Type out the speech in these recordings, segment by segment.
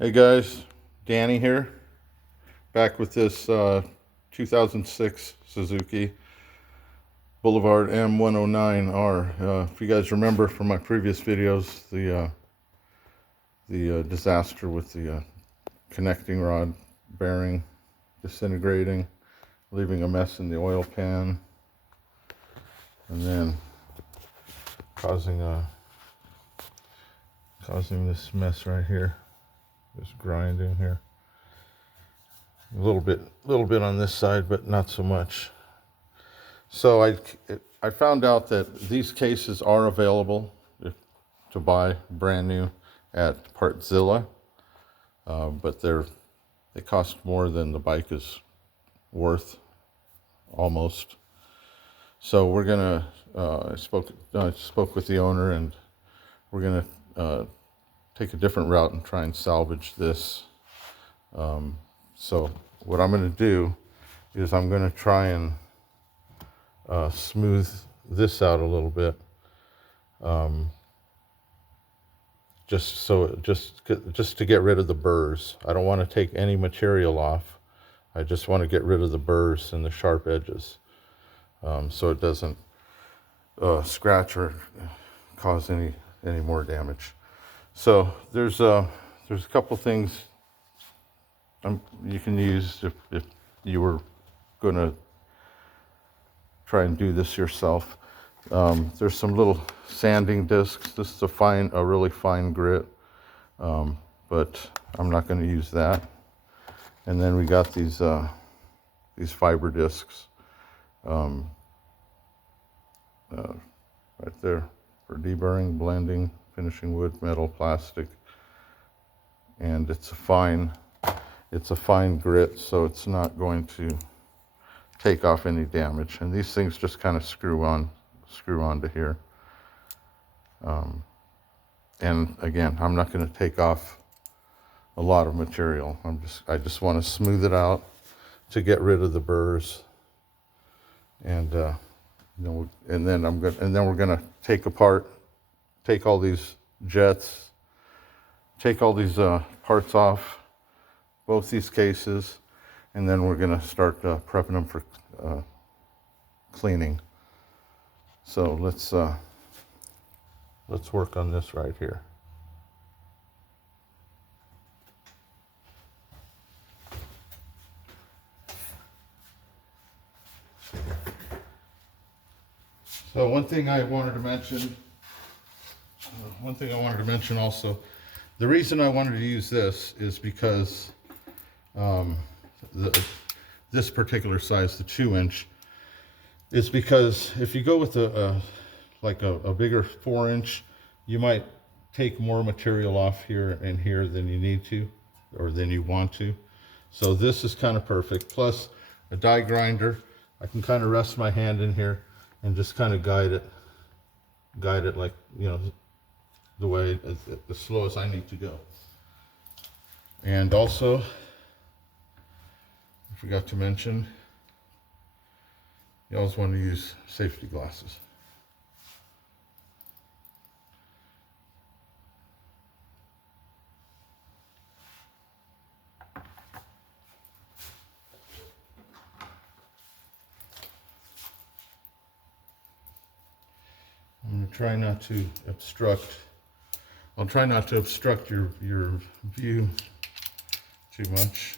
Hey guys, Danny here, back with this 2006 Suzuki Boulevard M109R. If you guys remember from my previous videos, the disaster with the connecting rod bearing disintegrating, leaving a mess in the oil pan, and then causing this mess right here, this grinding here. A little bit on this side, but not so much. So I found out that these cases are available to buy brand new at Partzilla, but they cost more than the bike is worth, almost. So we're gonna. I spoke with the owner, and we're gonna take a different route and try and salvage this. So what I'm going to do is I'm going to try and smooth this out a little bit, just to get rid of the burrs. I don't want to take any material off. I just want to get rid of the burrs and the sharp edges, so it doesn't scratch or cause any more damage. So there's a couple things you can use if you were going to try and do this yourself. There's some little sanding discs. This is a really fine grit, but I'm not going to use that. And then we got these fiber discs right there for deburring, blending, finishing wood, metal, plastic, and it's a fine grit, so it's not going to take off any damage. And these things just kind of screw on to here. And again, I'm not going to take off a lot of material. I just want to smooth it out to get rid of the burrs. And then we're going to take all these jets, take all these parts off both these cases, and then we're going to start prepping them for cleaning. So let's work on this right here. So one thing I wanted to mention also, the reason I wanted to use this is because this particular size, the 2-inch, is because if you go with a bigger 4-inch, you might take more material off here and here than you need to, or than you want to. So this is kind of perfect. Plus a die grinder, I can kind of rest my hand in here and just kind of guide it like, the way as slow as I need to go. And also, I forgot to mention, you always want to use safety glasses. I'm going to try not to obstruct. I'll try not to obstruct your view too much.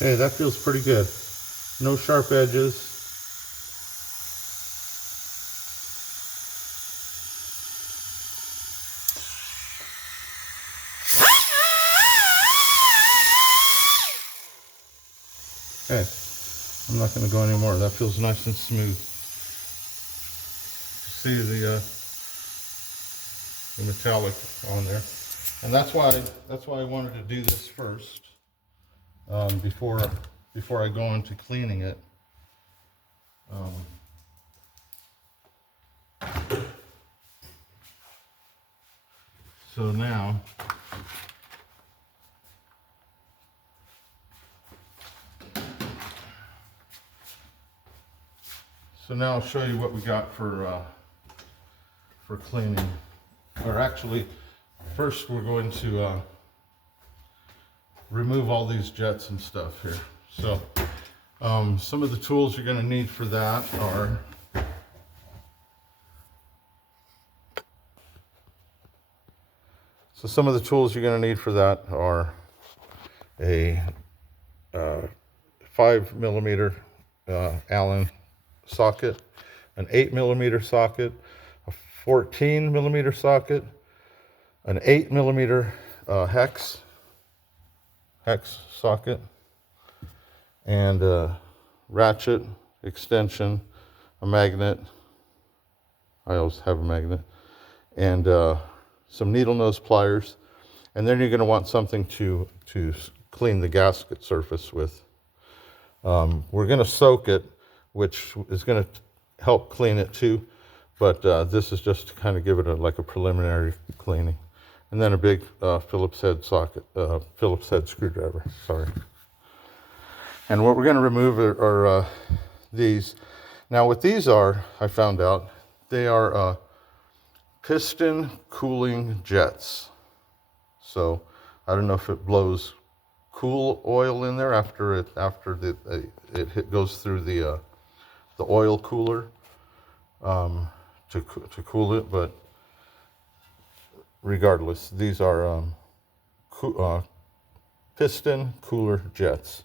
Hey, that feels pretty good. No sharp edges. Okay, I'm not going to go anymore. That feels nice and smooth. See the metallic on there, and that's why I wanted to do this first before I go into cleaning it. So now, I'll show you what we got for cleaning. Or actually, first we're going to remove all these jets and stuff here. So some of the tools you're going to need for that are a 5mm Allen socket, an 8mm socket, a 14mm socket, an 8mm hex socket, and a ratchet, extension, a magnet. I always have a magnet, and some needle nose pliers. And then you're going to want something to clean the gasket surface with. We're going to soak it, which is going to help clean it too, but this is just to kind of give it like a preliminary cleaning. And then a big Phillips head screwdriver, sorry. And what we're going to remove are these. Now what these are, I found out, they are piston cooling jets. So I don't know if it blows cool oil in there after it goes through the oil cooler to cool it, but regardless, these are piston cooler jets.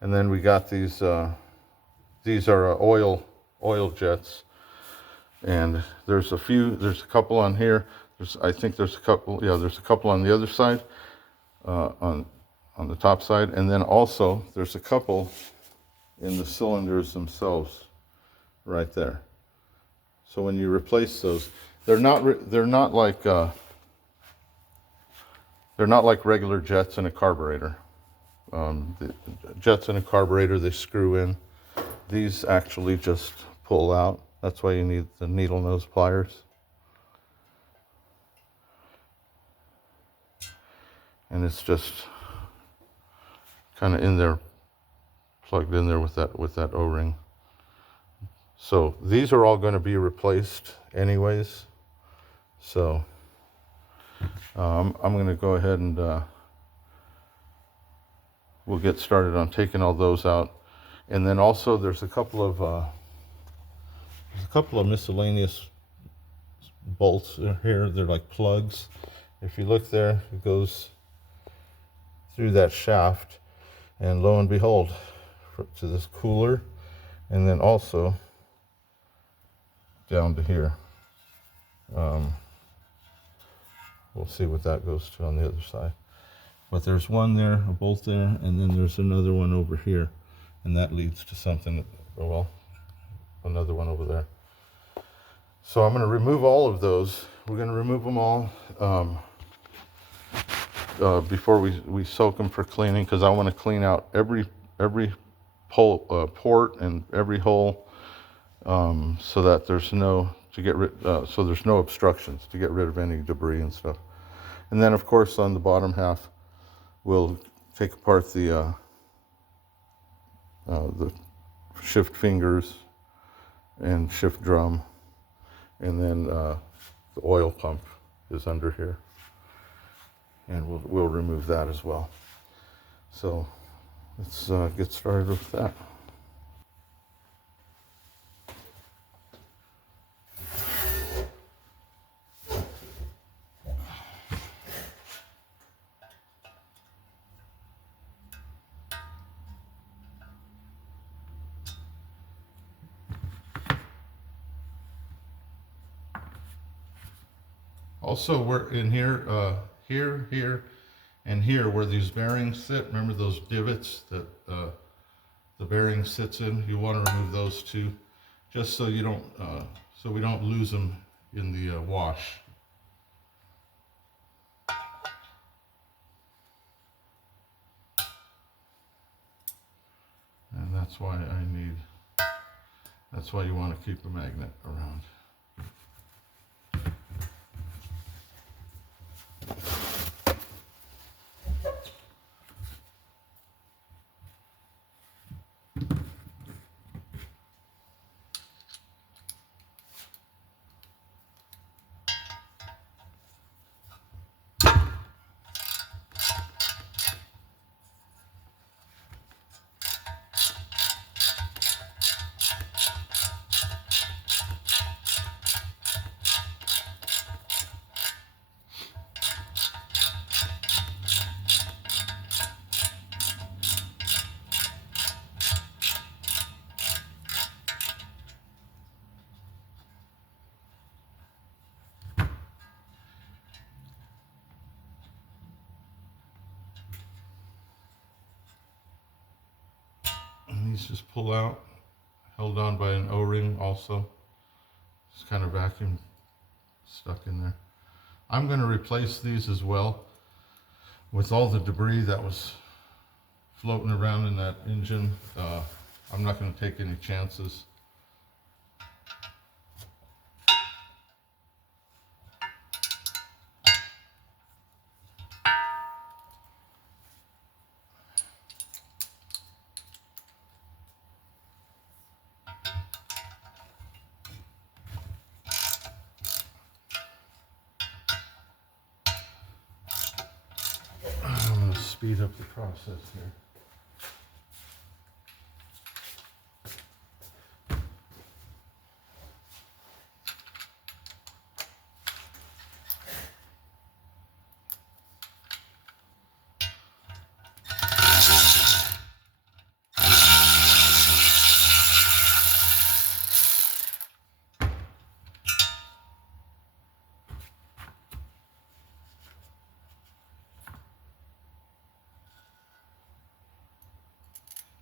And then we got these are oil jets, and there's a couple on here. There's a couple on the other side, on the top side, and then also there's a couple in the cylinders themselves right there. So when you replace those, they're not like regular jets in a carburetor. The jets in a carburetor, they screw in. These actually just pull out. That's why you need the needle nose pliers. And it's just kind of in there, plugged in there with that O-ring. So these are all going to be replaced anyways. So I'm going to go ahead and we'll get started on taking all those out. And then also there's a couple of miscellaneous bolts here. They're like plugs. If you look there, it goes through that shaft, and lo and behold, to this cooler, and then also down to here. We'll see what that goes to on the other side. But there's one there, a bolt there, and then there's another one over here, and that leads to something, well, another one over there. So I'm going to remove all of those. We're going to remove them all before we soak them for cleaning, because I want to clean out every port and every hole, so that there's no obstructions, to get rid of any debris and stuff. And then of course on the bottom half, we'll take apart the shift fingers and shift drum, and then the oil pump is under here, and we'll remove that as well. So let's get started with that. Also, we're in here, here, and here where these bearings sit. Remember those divots that the bearing sits in? You want to remove those too, just so you don't, so we don't lose them in the wash. And that's why that's why you want to keep a magnet around. And these just pull out, held on by an O-ring also. It's kind of vacuum stuck in there. I'm going to replace these as well with all the debris that was floating around in that engine. I'm not going to take any chances. I'm going to speed up the process here.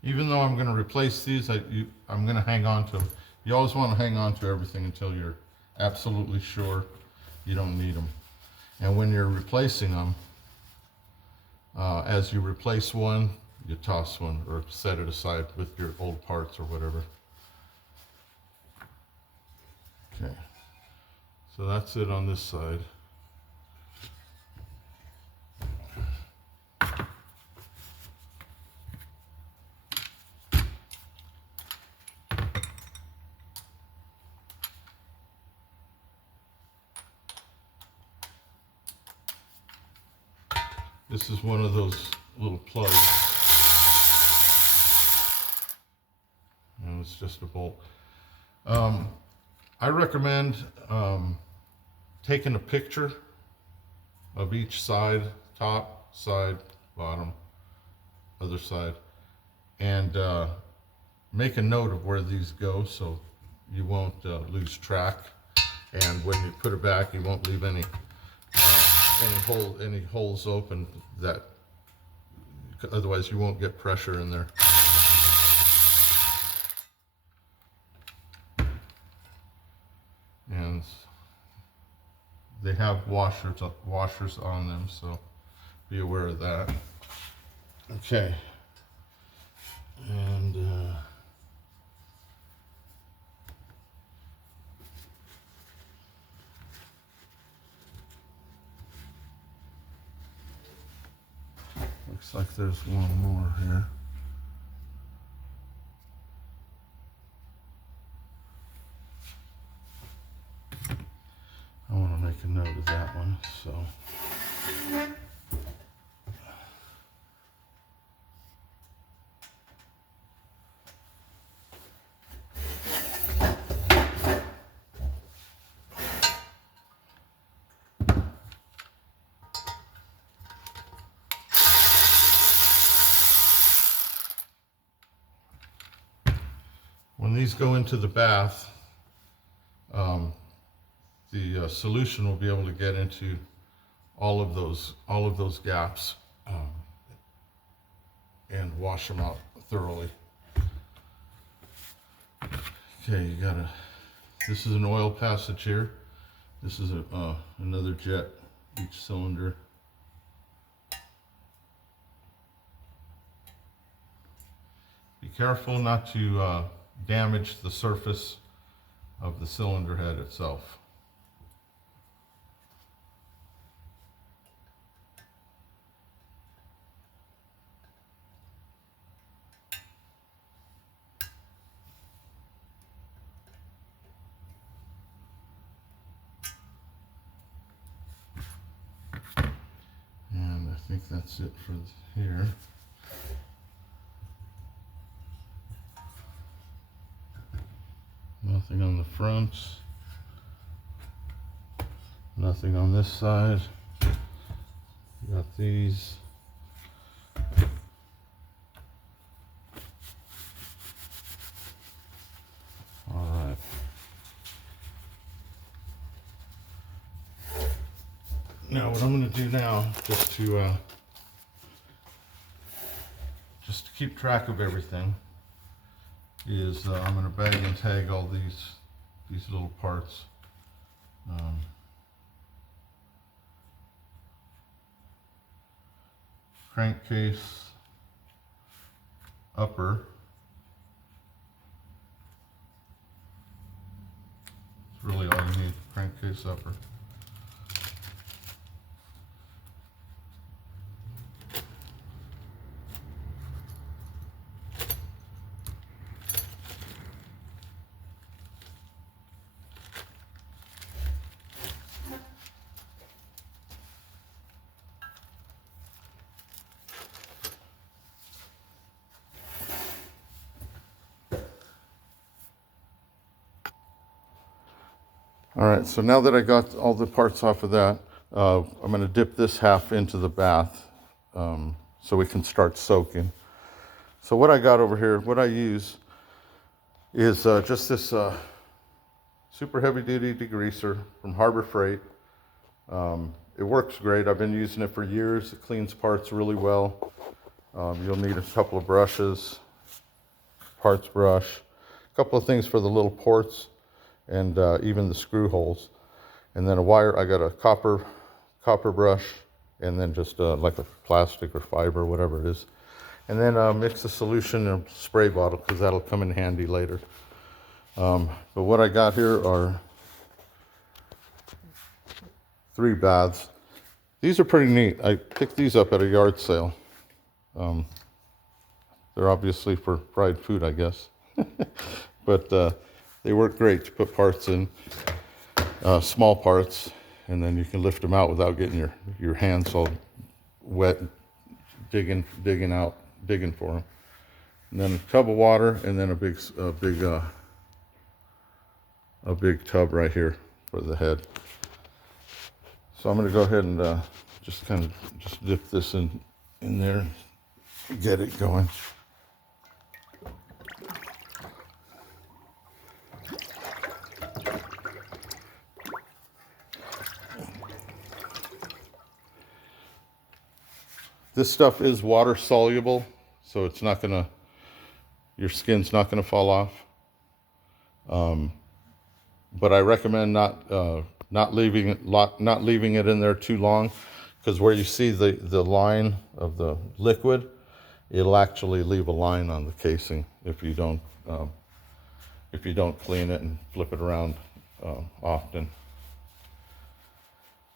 Even though I'm going to replace these, I'm going to hang on to them. You always want to hang on to everything until you're absolutely sure you don't need them. And when you're replacing them, as you replace one, you toss one or set it aside with your old parts or whatever. Okay, so that's it on this side. This is one of those little plugs. And it's just a bolt. I recommend taking a picture of each side, top, side, bottom, other side, and make a note of where these go so you won't lose track. And when you put it back, you won't leave any holes open, that otherwise you won't get pressure in there. And they have washers on them, so be aware of that. Okay, and looks like there's one more here. I want to make a note of that one, so. When these go into the bath, the the solution will be able to get into all of those gaps and wash them out thoroughly. Okay, this is an oil passage here. This is another jet, each cylinder. Be careful not to damage the surface of the cylinder head itself. And I think that's it for here. Nothing on the front. Nothing on this side. Got these. All right. Now what I'm going to do now, just to keep track of everything, is I'm going to bag and tag all these little parts. Crankcase upper. It's really all you need, crankcase upper. All right, so now that I got all the parts off of that, I'm going to dip this half into the bath so we can start soaking. So what I got over here, what I use is just this super heavy duty degreaser from Harbor Freight. It works great. I've been using it for years. It cleans parts really well. You'll need a couple of brushes, parts brush, a couple of things for the little ports, and even the screw holes, and then a wire. I got a copper brush, and then just like a plastic or fiber, whatever it is, and then mix the solution in a spray bottle because that'll come in handy later. But what I got here are 3 baths. These are pretty neat. I picked these up at a yard sale. They're obviously for fried food, I guess, but they work great to put parts in, small parts, and then you can lift them out without getting your hands all wet, digging for them. And then a tub of water, and then a big tub right here for the head. So I'm going to go ahead and just dip this in there and get it going. This stuff is water soluble, so it's not gonna, your skin's not gonna fall off. But I recommend not leaving it in there too long, because where you see the line of the liquid, it'll actually leave a line on the casing if you don't clean it and flip it around often.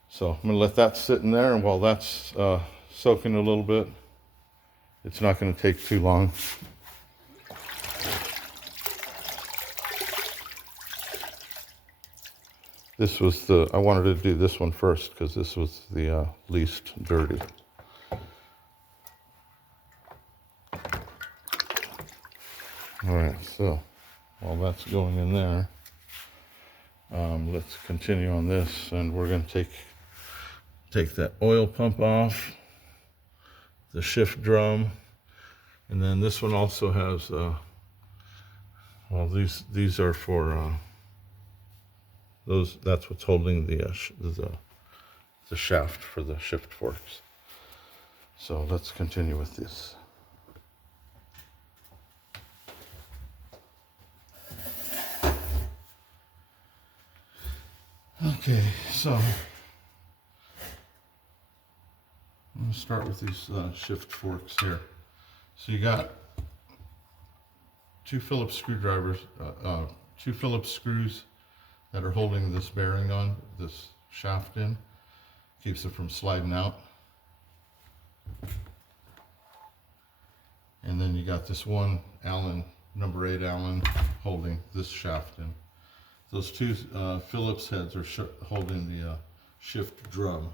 So I'm gonna let that sit in there, and while that's soaking a little bit, it's not going to take too long. I wanted to do this one first because this was the least dirty. All right, so while that's going in there, let's continue on this, and we're going to take that oil pump off, the shift drum, and then this one also has these are for That's what's holding the shaft for the shift forks. So let's continue with this. Okay, so I'm going to start with these shift forks here. So you got two Phillips screwdrivers, two Phillips screws that are holding this bearing on, this shaft in, keeps it from sliding out. And then you got this one Allen, number 8 Allen, holding this shaft in. Those two Phillips heads are holding the shift drum.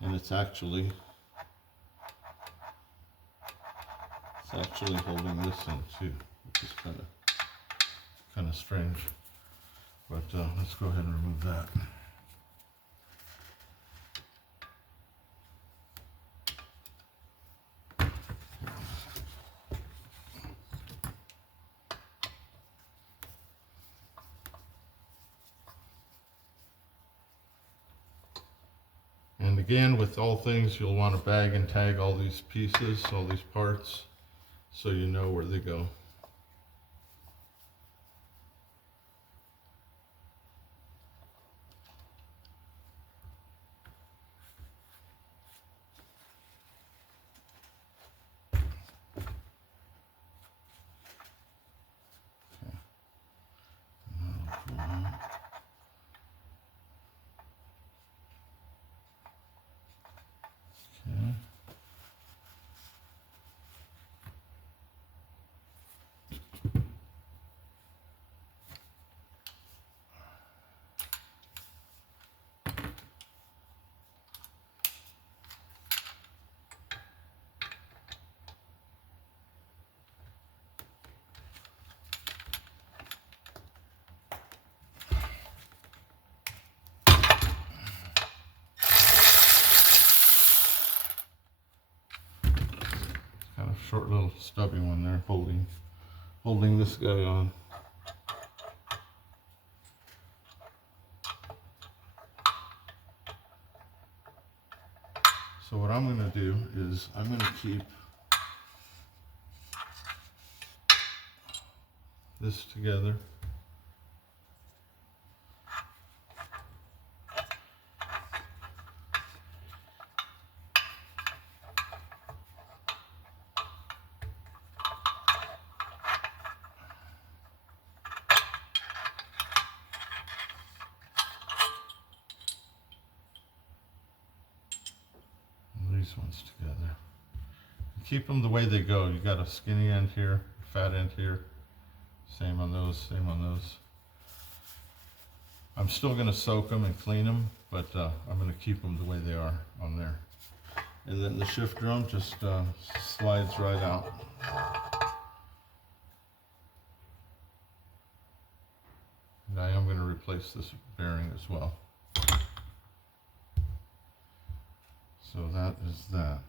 And it's actually holding this in too, which is kind of strange. But let's go ahead and remove that. And again, with all things, you'll want to bag and tag all these pieces, all these parts, so you know where they go. Okay. Kind of short little stubby one there, holding this guy on. So what I'm going to do is I'm going to keep this together. These ones together. Keep them the way they go. You got a skinny end here, fat end here. Same on those, same on those. I'm still going to soak them and clean them, but I'm going to keep them the way they are on there. And then the shift drum just slides right out. And I am going to replace this bearing as well. So that is that.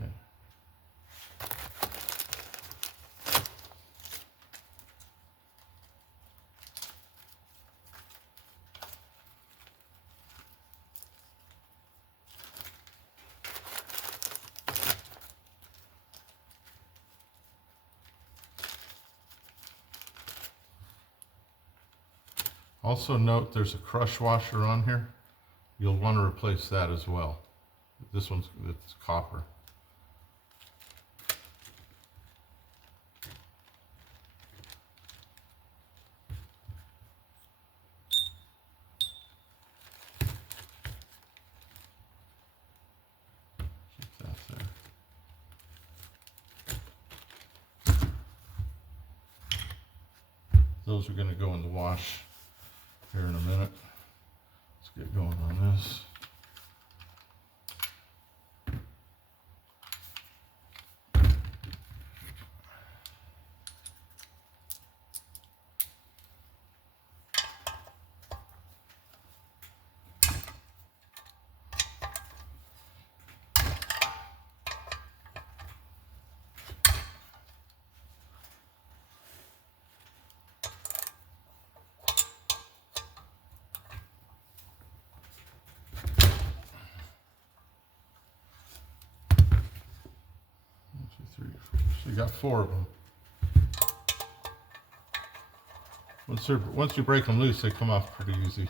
Okay. Also note there's a crush washer on here. You'll want to replace that as well. This one's it's copper. Keep that there. Those are going to go in the wash here in a minute. Let's get going on this. So you got 4 of them. Once you break them loose, they come off pretty easy.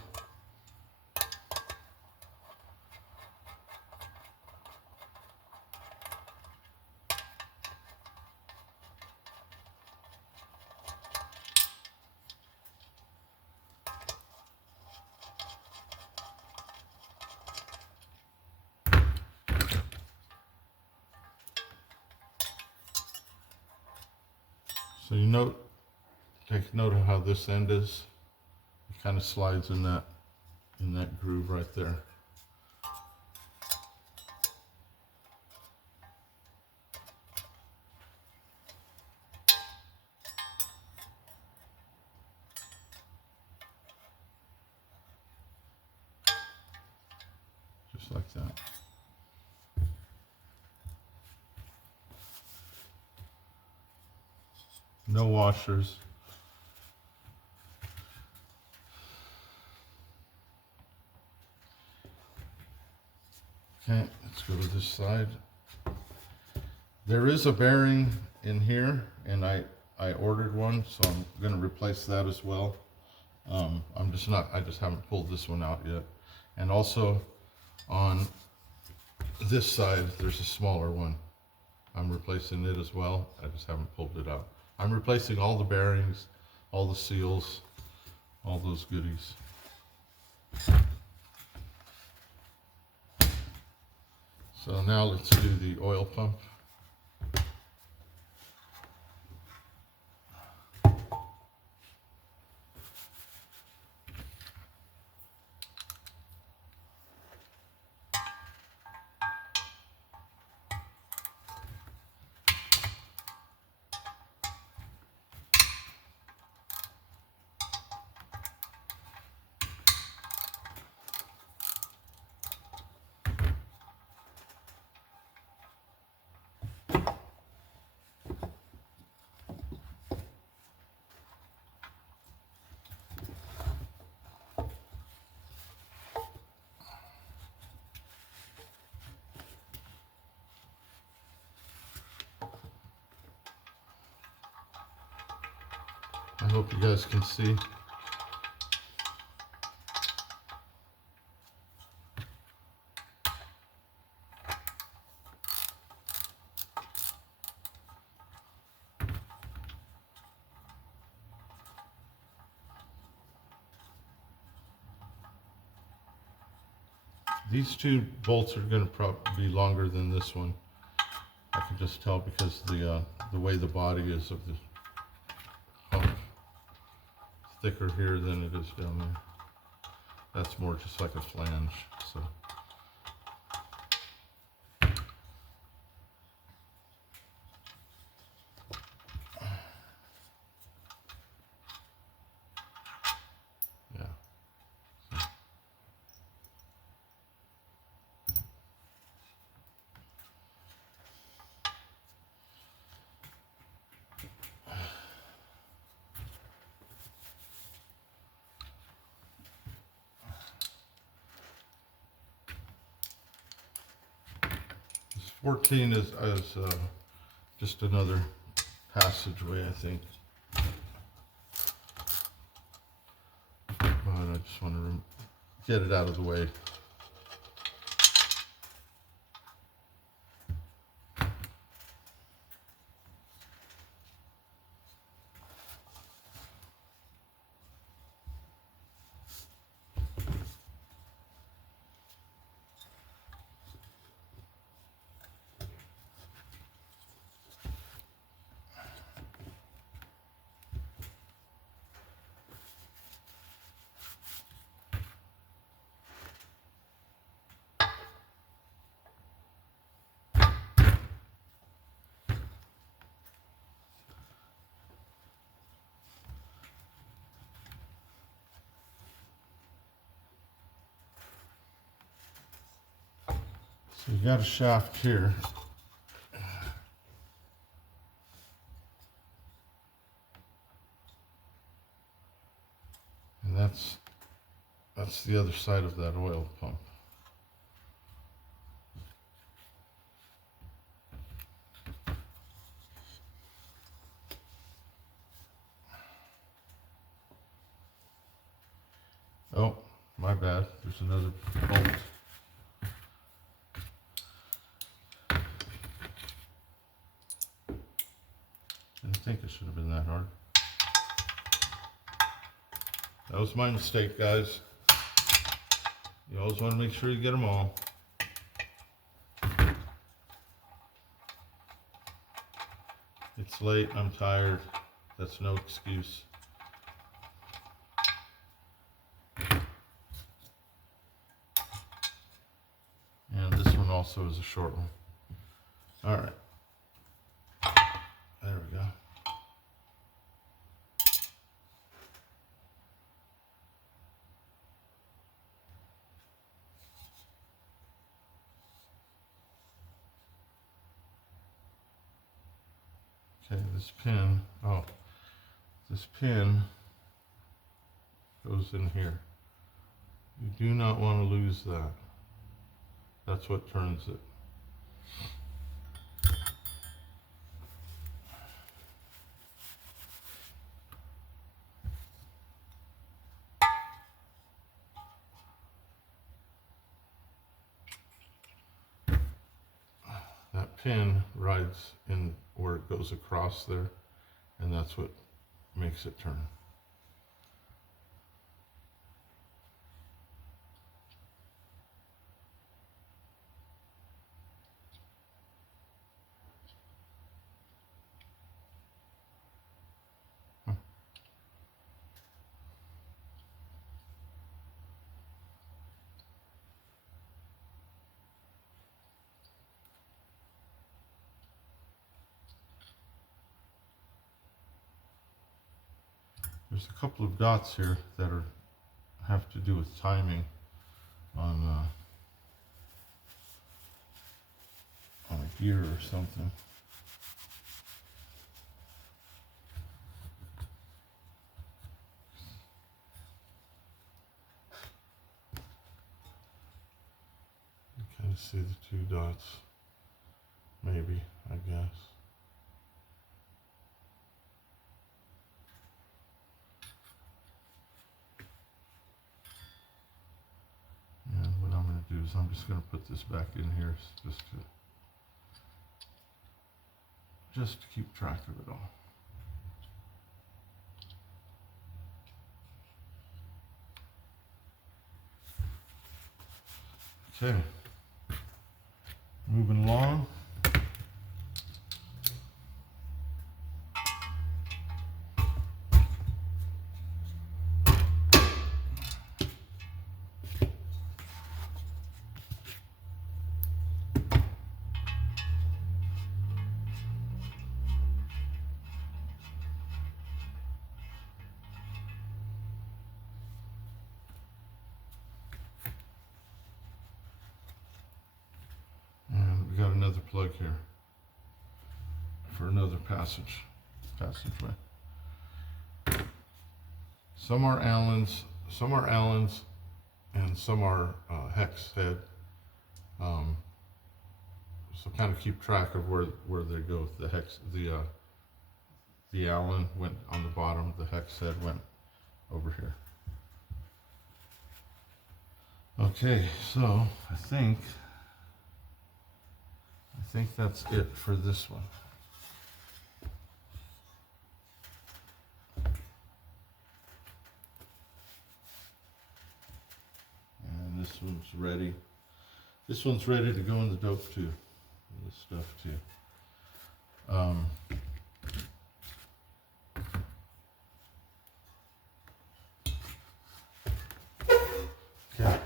So you take note of how this end is. It kind of slides in that groove right there. Just like that. No washers. Okay, let's go to this side. There is a bearing in here, and I ordered one, so I'm going to replace that as well. I just haven't pulled this one out yet. And also on this side, there's a smaller one. I'm replacing it as well. I just haven't pulled it out. I'm replacing all the bearings, all the seals, all those goodies. So now let's do the oil pump. I hope you guys can see. These 2 bolts are going to probably be longer than this one. I can just tell because the way the body is of the pump. It's thicker here than it is down there. That's more just like a flange. So. Yeah. 14 is just another passageway, I think. But I just want to get it out of the way. So you got a shaft here. And that's the other side of that oil pump. Oh, my bad. There's another bolt. Didn't think it should have been that hard. That was my mistake, guys. You always want to make sure you get them all. It's late, I'm tired. That's no excuse. And this one also is a short one. All right. There we go. Okay, this pin goes in here. You do not want to lose that. That's what turns it. That pin rides in where it goes across there, and that's what makes it turn. There's a couple of dots here that have to do with timing on a gear or something. You kind of see the two dots, maybe, I guess. And what I'm going to do is I'm just going to put this back in here just to keep track of it all. Okay, moving along. And we got another plug here for another passageway. Some are Allens, and some are hex head. So kind of keep track of where they go. The Allen went on the bottom. The hex head went over here. Okay, so I think that's it for this one. And this one's ready. This one's ready to go in the dope too. This stuff too. Okay.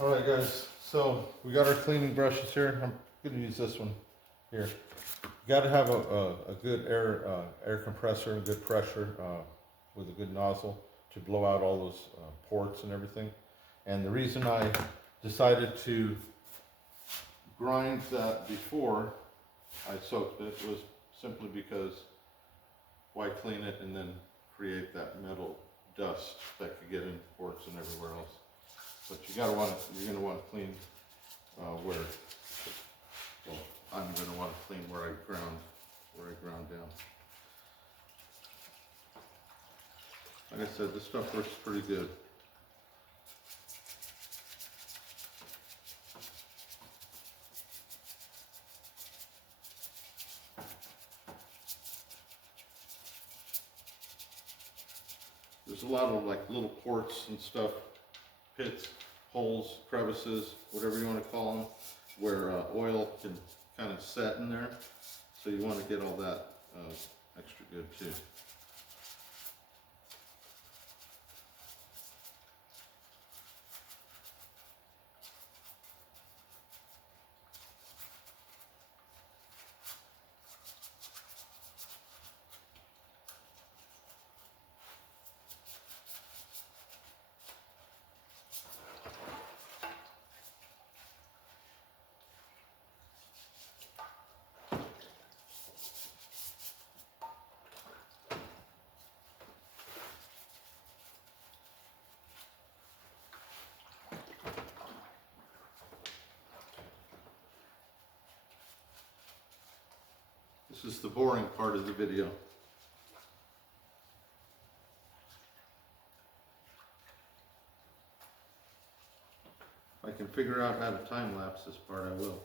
All right, guys. So we got our cleaning brushes here. I'm going to use this one here. You got to have a good air compressor and good pressure with a good nozzle to blow out all those ports and everything. And the reason I decided to grind that before I soaked it was simply because why clean it and then create that metal dust that could get into ports and everywhere else. But you're gonna want to clean where, well, I'm gonna want to clean where I ground down. Like I said, this stuff works pretty good. There's a lot of like little ports and stuff, pits, holes, crevices, whatever you want to call them, where oil can kind of set in there. So you want to get all that extra good too. This is the boring part of the video. If I can figure out how to time lapse this part, I will.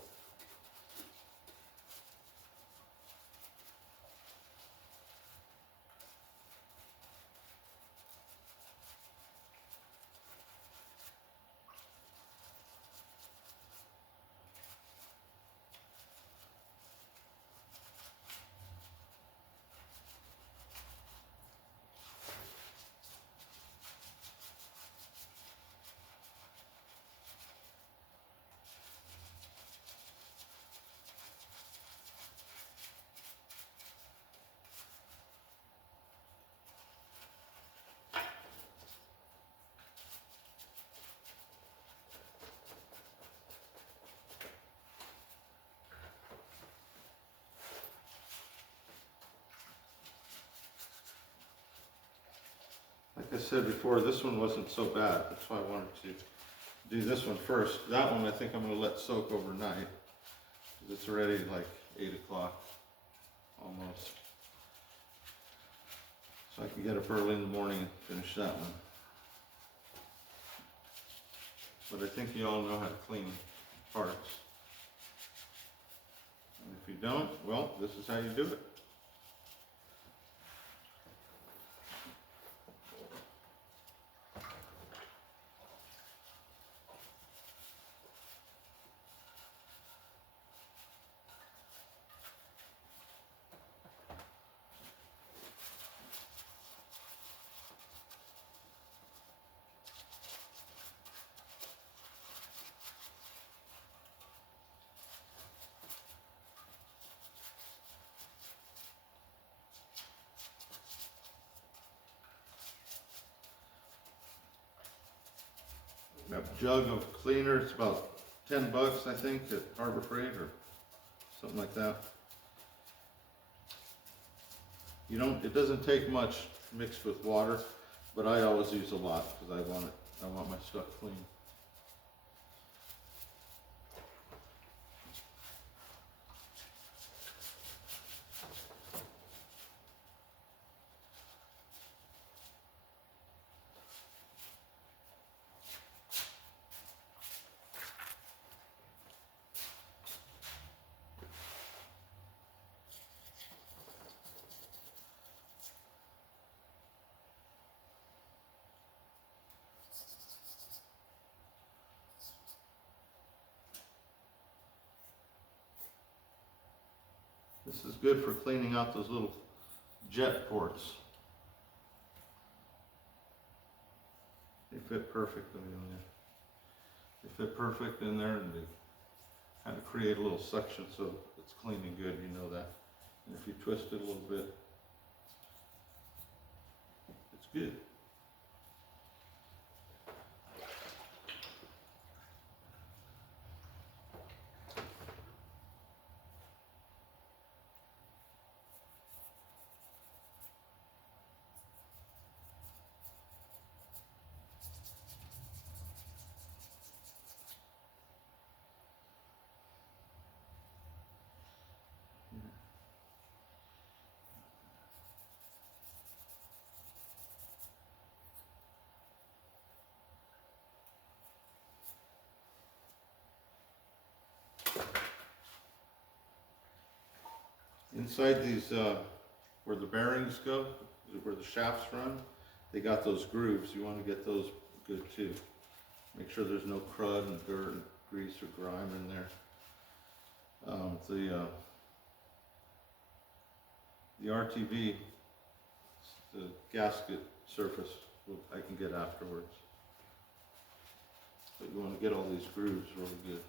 Like I said before, this one wasn't so bad. That's why I wanted to do this one first. That one I think I'm going to let soak overnight. It's already like 8 o'clock almost. So I can get up early in the morning and finish that one. But I think you all know how to clean parts. And if you don't, well, this is how you do it. That jug of cleaner, it's about 10 bucks I think at Harbor Freight or something like that. It doesn't take much mixed with water, but I always use a lot because I want my stuff clean. This is good for cleaning out those little jet ports. They fit perfectly in there. They fit perfect in there, and they kind of create a little suction so it's clean and good, you know that. And if you twist it a little bit, it's good. Inside these, where the bearings go, where the shafts run, they got those grooves. You want to get those good too. Make sure there's no crud and dirt and grease or grime in there. The RTV, the gasket surface, I can get afterwards. But you want to get all these grooves really good.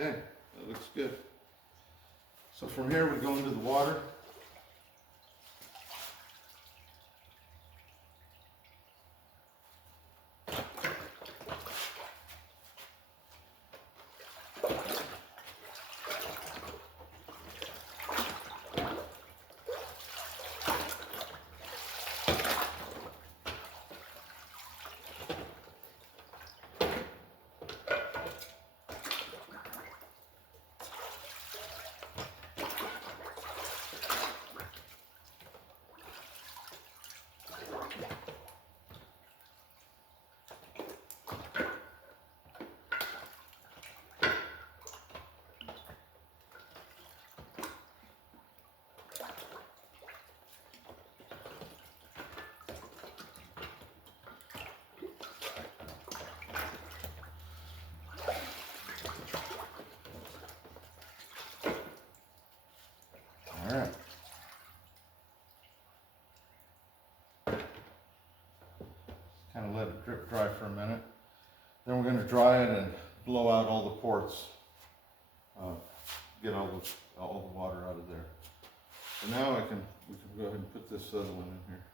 Okay, that looks good. So from here we go into the water. All right. Kind of let it drip dry for a minute. Then we're going to dry it and blow out all the ports. Get all the water out of there. So now we can go ahead and put this other one in here.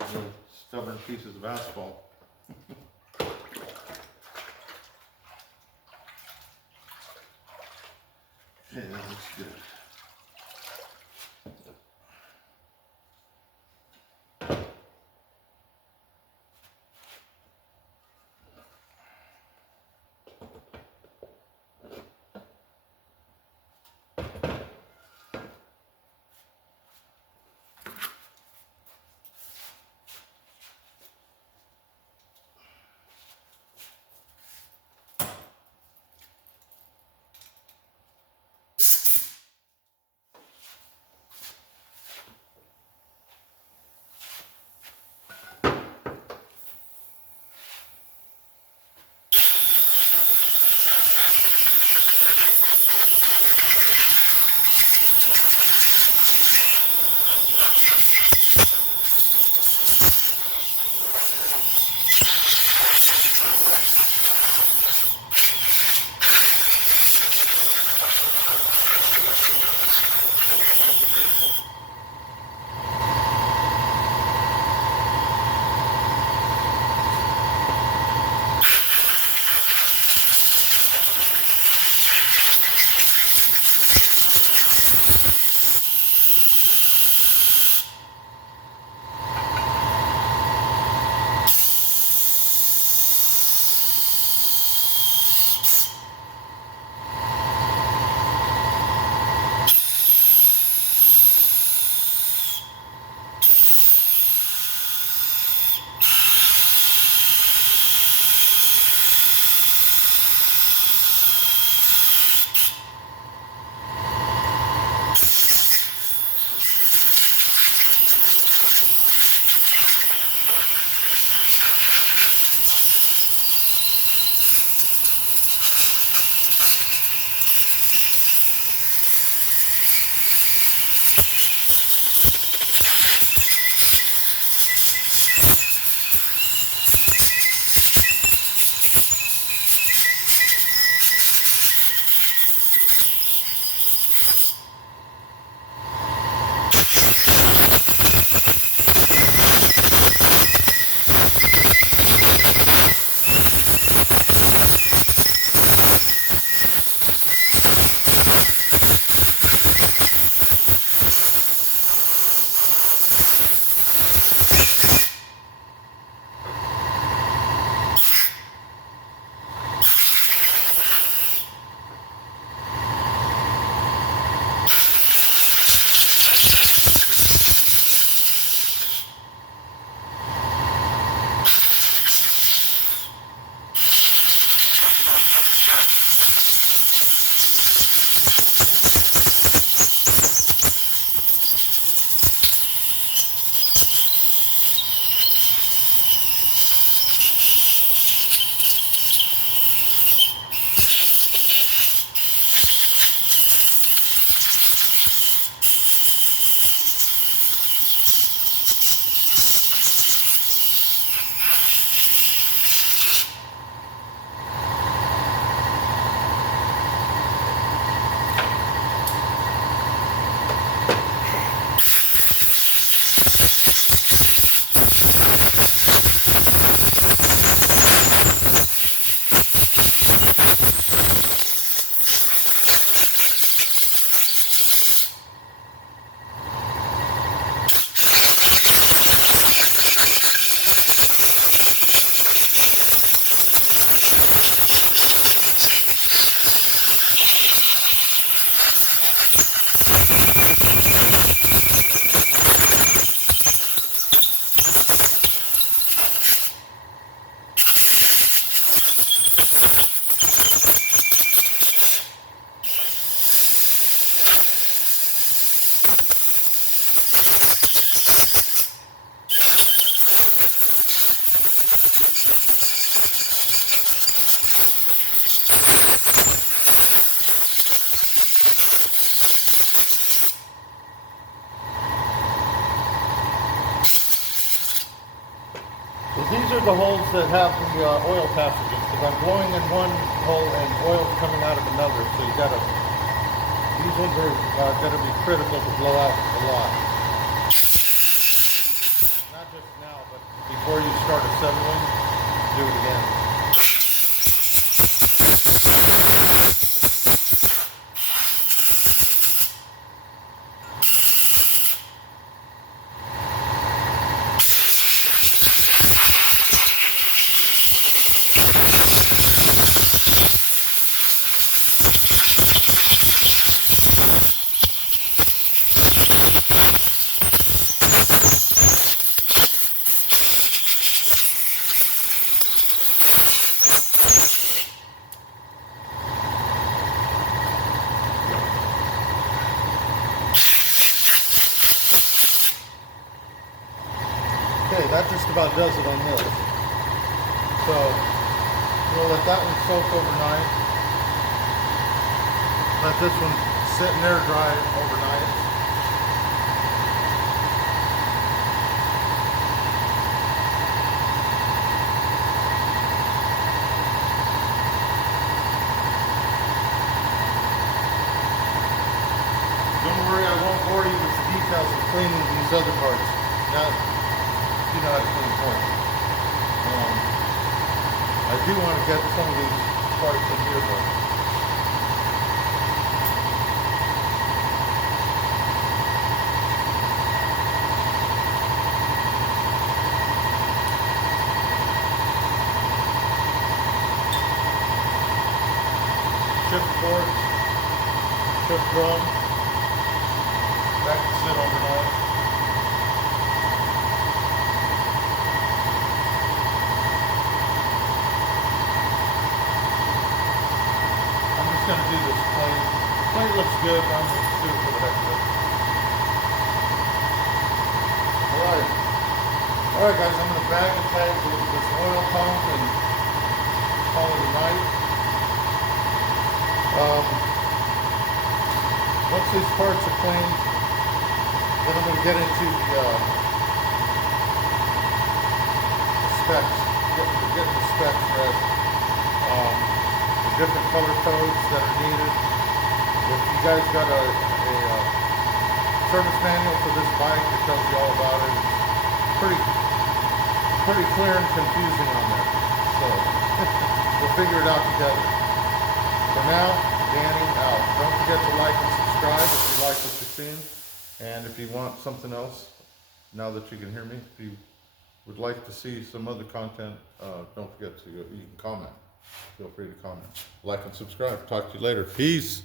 Little stubborn pieces of asphalt. Okay, that looks good. These are the holes that have the oil passages, because I'm blowing in one hole and oil's coming out of another, so you gotta, these ones are gonna be critical to blow out a lot. Not just now, but before you start assembling, do it again. Okay, that just about does it on this. So we'll let that one soak overnight. Let this one sit and air dry overnight. Don't worry, I won't bore you with the details of cleaning these other parts. Now, you know how to clean parts. I do want to get some of these parts in here though. Shift port, shift drum, that can sit overnight. Going to do this plate. The plate looks good, but I'm just going to do it for the heck of it. Alright guys, I'm going to bag and tag this oil pump and call it a night. Once these parts are clean, then I'm going to get into the specs, getting the specs read. Different color codes that are needed. If you guys got a service manual for this bike that tells you all about it, it's pretty clear and confusing on there. So we'll figure it out together. For now, Danny out. Don't forget to like and subscribe if you like what you're seeing. And if you want something else, now that you can hear me, if you would like to see some other content, don't forget to, you can comment. Feel free to comment. Like and subscribe. Talk to you later. Peace.